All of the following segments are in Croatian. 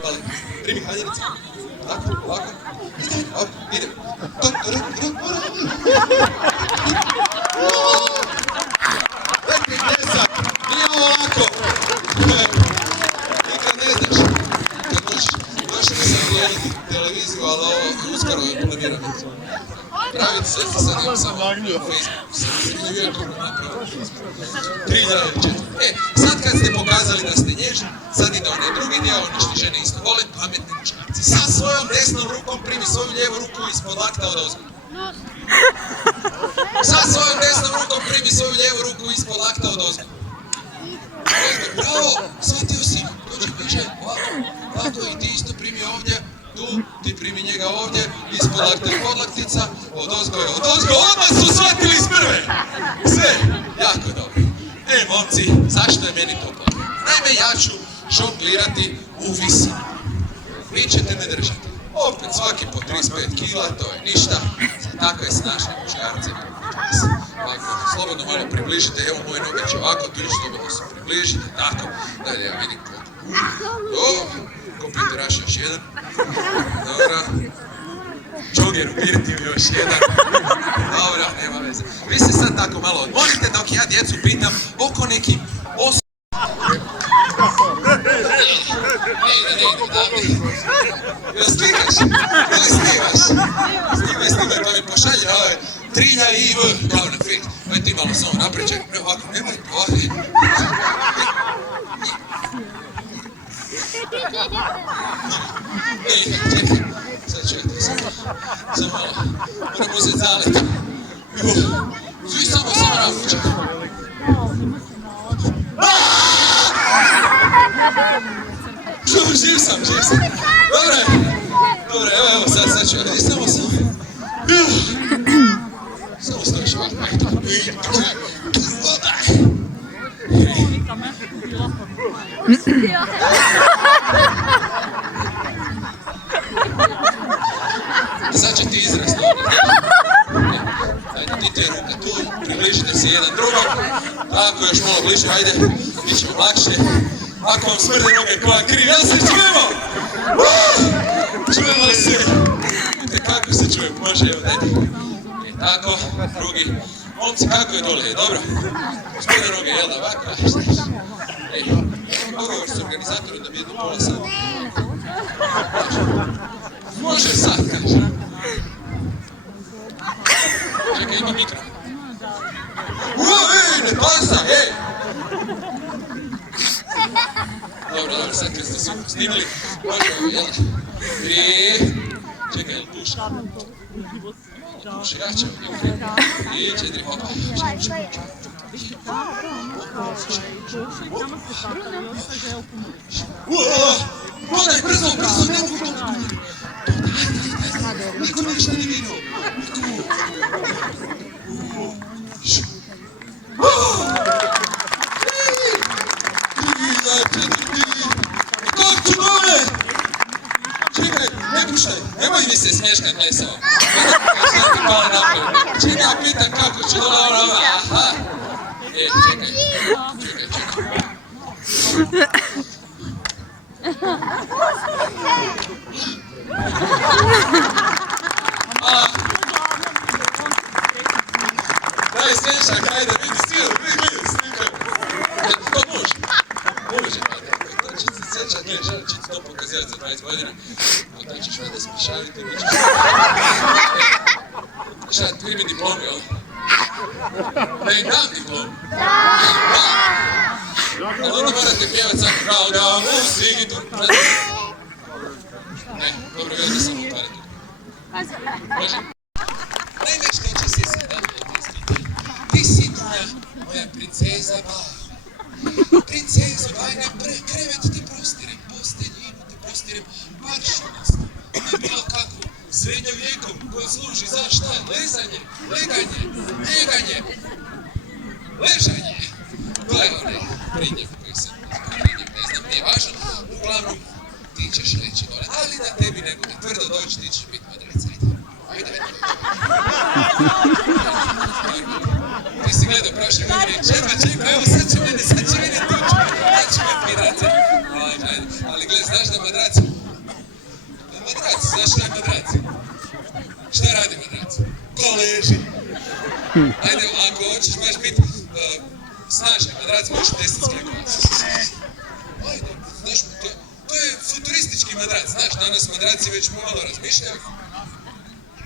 Hvala. Primi haljenicu. Tako, ovako. Idem. Rekli pljesak, nije ovako. Nikad ne znaš. Kad možeš da sam gledati televiziju, ali ovo uskoro je planirano. Praviti se sa njim samo na Facebooku. Sam je YouTube napravio. 3.4. Sad kad ste pokazali da ste nježni, sad ide onaj drugi dio, ono što žene isto vole, pametni muškarci. Sa svojom desnom rukom primi svoju lijevu ruku ispod lakta od ozgo. Sa svojom desnom rukom primi svoju lijevu ruku ispod lakta od ozgo. Bravo, shvatio si. Dođe, ovako i ti isto primi ovdje. Tu, ti primi njega ovdje, ispod lakta je podlaktica, od ozgo, odmah su shvatili iz prve! Sve, jako dobro. Momci, zašto je meni to potrebno? Naime, ja ću žonglirati u visinu. Vi ćete me držati. Opet, svaki po 35 kila, to je ništa. Za takve snažne muškarce. Ovako, slobodno malo približite, evo moje noge će ovako, tu slobodno se približite, tako. Dalje, ja vidim koliko može. Kompjuteraš još jedan. Dobro. Džoger u birtiju još jedan. Dobro, nema veze. Vi se sad tako malo odmorite dok ja djecu pitam oko nekim Jel slikaš? Ili snimaš? Snimaj, pa mi pošalje ove trilja i v, kao na fit. Aj ti malo samo napričaj. Ne, ovako, nemoj, ovako. Čekaj, sad čekaj, samo malo. Moram uzeti zalet. Svi samo navučaj. Živ sam. Dobre, evo, sad ću ja reći, samo. Samo stojiš ovako, sad će ti izrast ovdje. Ajde, ti te ruke tu, približite se jedan drugom. Tako, još malo bliže, ajde, bit ćemo lakše. Ako vam smrde noge koja kriv, jel se čujemo? Čujemo se! Vidite kako se čujemo, može, evo dajte. Tako, drugi. Momci, kako je dole, je dobro? Smrde noge, jel da ovako? Dogovor s organizatorom da bi jedno pola sata. Može sad, kaže. Čekaj, ima mikro. Ne pasa, hej! Dobro, sad kad ste se snimili, može, jel? 3, čekaj, jel puša? Puša jače od njega. 3, 4, hopa. Dodaj, brzo, ne mogu to. Niko ništa ne vidio. Nemoj mi se smješkat, Lesao. Čekaj, ja pitan kako ću dole ono, aha. Čekaj. Daj smješak, ajde, vidi snimaj. To može. To će se sjećat, će ti to pokazivati za 20 godina. To ćeš vada smješaviti, mi ćeš... Šta, ti mi diplomi, jel? Da im dam diplomu? Ali onda morate pjevat samo kao da muziku... Ne, dobro, vidim da sam oparator. Može? Naime, što će se sada otkriti? Ti si Dunja, moja princeza Baja. Princezo, daj nam krevet ti prostirem, posteljinu ti prostirem, maršinastu. Ne bilo kakvu, srednjovjekom koja služi za šta? Lezanje, leganje, ležanje. To je onaj pridjev koji sam ne znam, nije važno. Uglavnom, ti ćeš reći dole, ali na tebi ne bude tvrdo doći, ti ćeš biti madrac. Ajde. Ti si gledao prošle godine, čekaj, evo sad će mene tući, neću me pirati. Ali gled, znaš da madrac Madrac, znaš šta je madrac? Šta radi madrac? Ko leži? Ajde, ako hoćeš baš biti snažan madrac, možeš 10 skakova. Ajde, znaš, to je futuristički madrac, znaš, danas madraci već pomalo razmišljaju.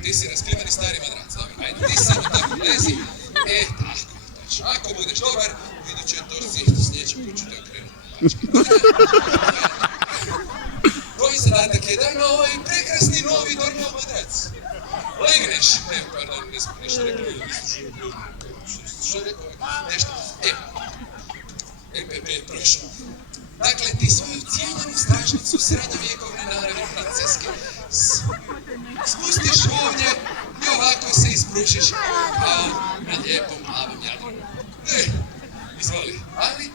Ti si rasklimani stari madrac, dobro, ajde, ti samo tako lezi. Tako, točno. Ako budeš dobar, u idućoj točci sljedeći put ću te okrenuti. Tvoj zadatak je da ima ovaj prekrasni novi normal madrac. Legneš, pardon, nisam nešto rekao, što je rekao, nešto, EPP je prošao. Dakle, ti svoju cijenjenu stražnicu srednjovjekovne naravi Franceske spustiš ovdje i ovako se isprušiš kao na lijepom plavom Jadranu. Izvoli, ali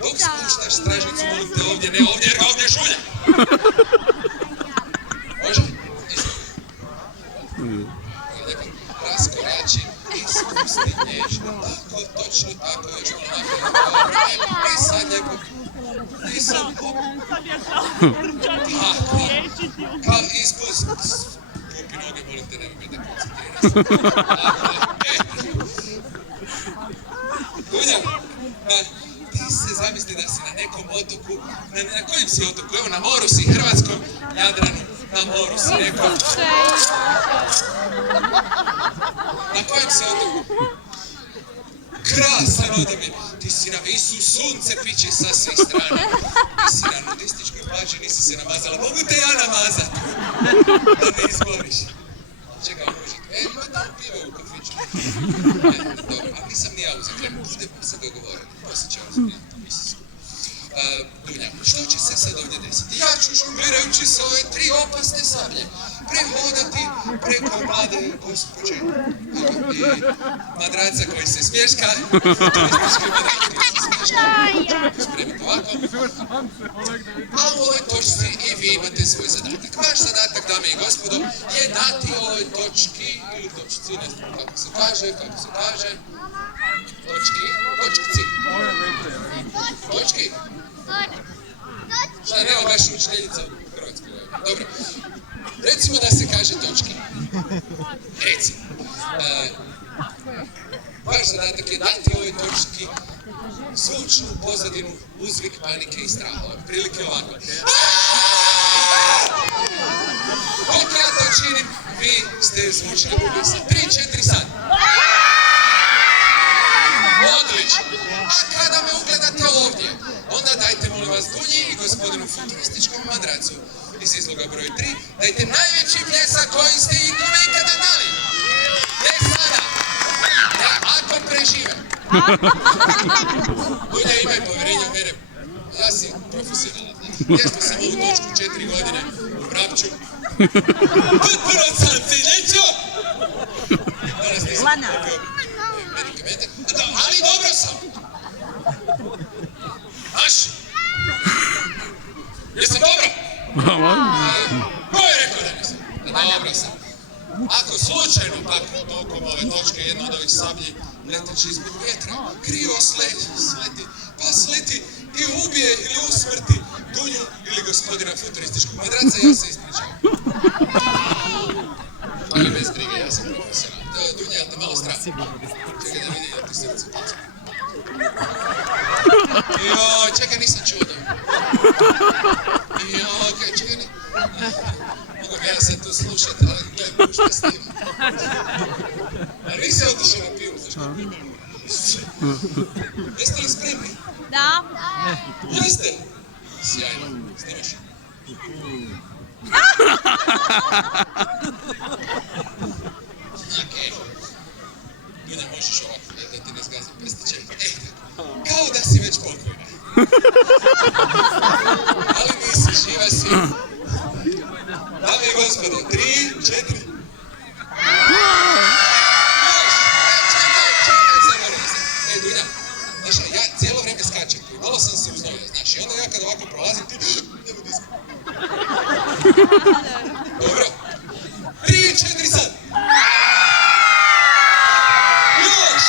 dok spuštaš stražnicu, molim te ovdje, ne ovdje jer ga ovdje žulja. Može? Izvoli. Lijepo, raskorači i spusti nježno, tako, točno tako, još malo naprijed. I sad lijepo. I sad, kao ispust. Kupi noge, molim te, nemoj me da koncentriraš. Dunja, ti se zamisli da si na nekom otoku, na kojem si otoku? Evo, na moru si, hrvatskom Jadranu, na moru si nekom. Na kojem si otoku? Krasan odabir, ti si na visu, sunce piće sa svih strana. Ti si na nudističkoj plaži, nisi se namazala. Mogu te ja namazat? Da ne izboriš. Čekaj, mužik. Ima tamo pive u kafiću. Dobro, a nisam ni ja uzet. Budemo se dogovoriti. Poslije ćemo uzeti misiju. Dunja, što će se sad ovdje desiti? Ja ću žonglirajući s ove 3 opasne sablje prehodati preko mlade gospođe i madraca koji se smješka, futuristički madrac koji se smješka, spremite ovako. A u ovoj točci i vi imate svoj zadatak. Vaš zadatak, dame i gospodo, je dati ovoj točki, ili točci, ne znam kako se kaže, točkici. Točki? Šta, nema baš učiteljica u Hrvatskoj. Dobro. Recimo da se kaže točki. Recimo. Vaš zadatak je dati ovoj točki zvučnu pozadinu, uzvik, panike i straha. Prilike ovako. Dok ja to činim, vi ste zvučni bubli sa 3-4 sad. Odlično. A kada me ugledate ovdje, onda dajte, molim vas, Dunji i gospodinu futurističkom madracu iz izloga broj 3, dajte najveći pljesak koji ste ikome ikada dali. Sada, ako prežive. Dunja, imaj povjerenja u mene. Ja si profesionalan. Vješto sam ovu točku 4 godine u Vrapću. Potpuno sam ciljećo! Danas nisam kupio medikamente. Ali dobro sam! Aš? Jesam dobro? Ko je rekao da nisam? Dobro sam. Ako slučajno pak tokom ove točke jedna od ovih sablji leteći ispod vjetra, krivo sleti, pa sleti i ubije ili usmrti Dunju ili gospodina futurističkog madraca, ja se ispričavam. Ali bez brige, ja sam profesional. Dunja, jel te malo strah? Čekaj da vidi, jel ti srce kuca? Joj, čekaj, nisam čuo da. Joj, čekaj, mogu bi ja sad tu slušat, ali gledaj, pušta snima. A nisi otišao na pivu, znaš kako? Jeste li spremni? Da. Jeste? Sjajno, snimaš? Okej. Dunja, možeš ovako, da ti ne zgazim pestiće. Kao da si već pokojna. Ali nisi, živa si. Dame i gospodo, 3, 4. Čekaj, samo nisam. Dunja, znaš, ja cijelo vrijeme skačem, malo sam se uznojio, znaš, i onda ja kad ovako prolazim, ti ne budi iskreno. Dobro. 3, 4 sad. Yes!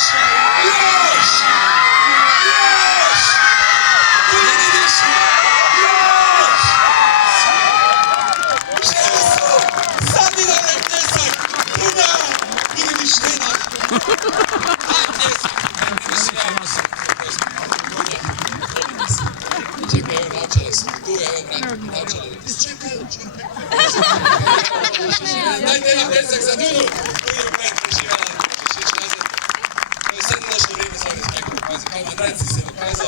fino. Tak jest. Wysyłamy się. Čekaj, evo naočale su, tu je, evo vratno, naočale. Čekaj. Dajte jedan pljesak za Dudu. Dudu pet preživala, šić nazad. Sad je došlo vrijeme za ovaj spektakl. Kao Andrejci se dokazao.